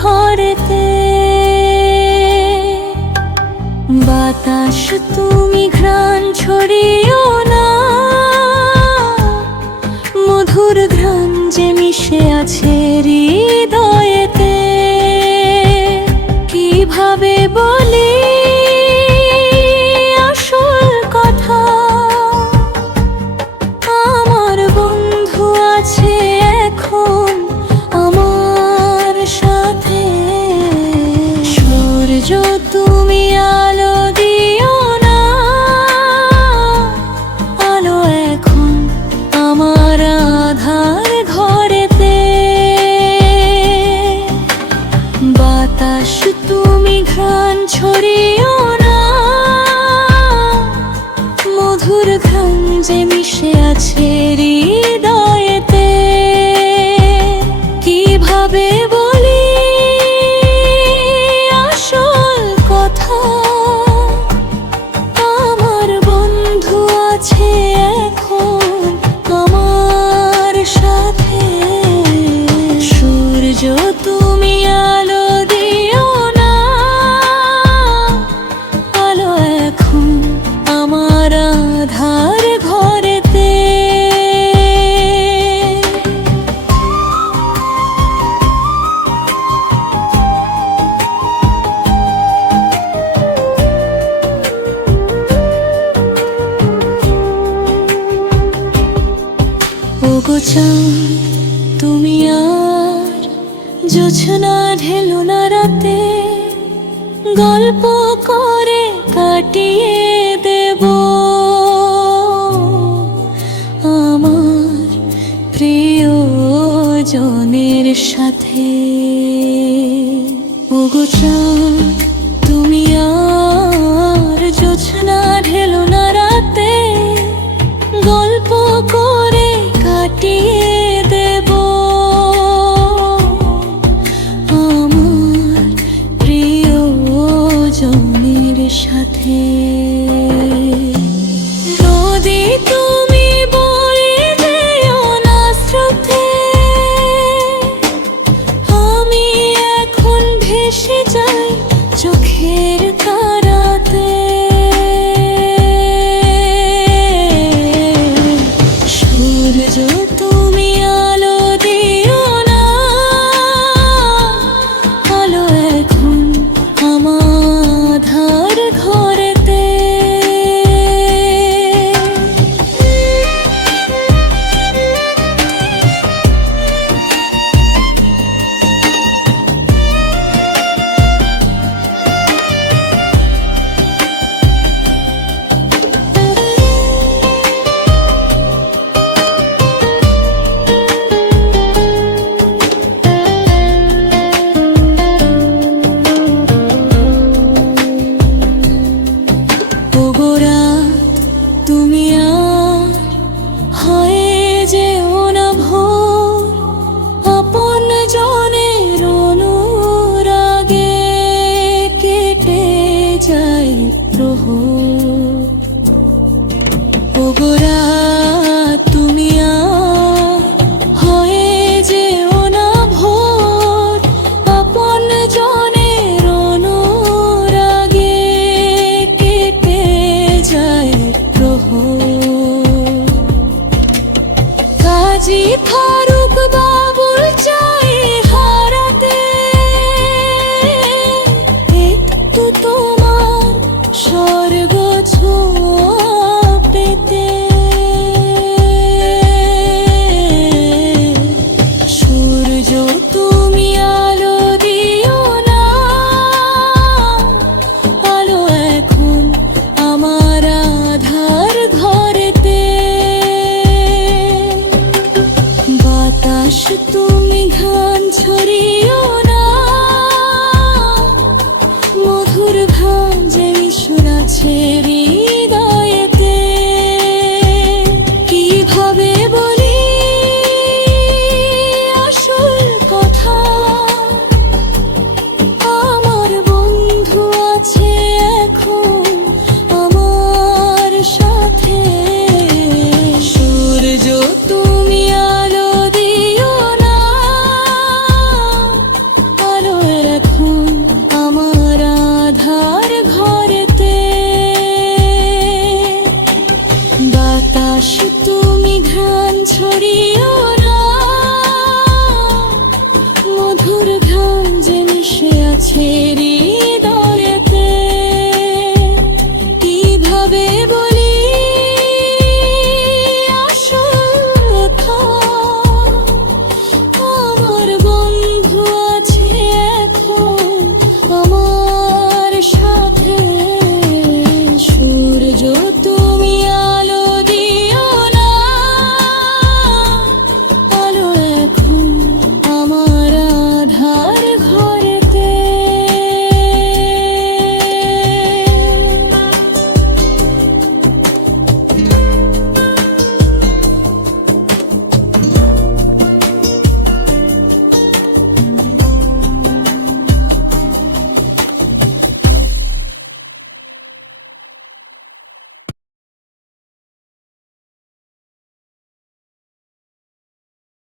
ঘরেতে। বাতাস তুমি ঘ্রাণ ছড়িও না, মধুর ঘ্রাণ যে মিশে আছে হৃদয়েতে। কিভাবে বলি আসল কথা, আমার বন্ধু আছে এখন আমার সাথে। সূর্য তুমি আলো দিও না, আলো এখন আমার আধার ঘরেতে। বাতাস তুমি ঘ্রাণ ছড়িও না, মধুর ঘ্রাণ যে মিশে আছে হৃদয়েতে। কিভাবে বলি আসল কথা, আমার বন্ধু আছে এখন আমার সাথে। সূর্য তুমি আলো দিও না, আলো এখন আমার আধার ঘরেতে। ওগো চাঁদ তুমি আর জোছনা ঢেলো না রাতে, গল্প করে কাটিয়ে দেব আমার প্রিয়জনের সাথে। ওগো চাঁদ তুমি আর জোছনা ঢেলো না রাতে, গল্প করে কাটিয়ে দেব আমার প্রিয়জনের সাথে। নদী তুমি বয়ে যেও না স্রোতে, আমি এখন ভেসে যাই চোখের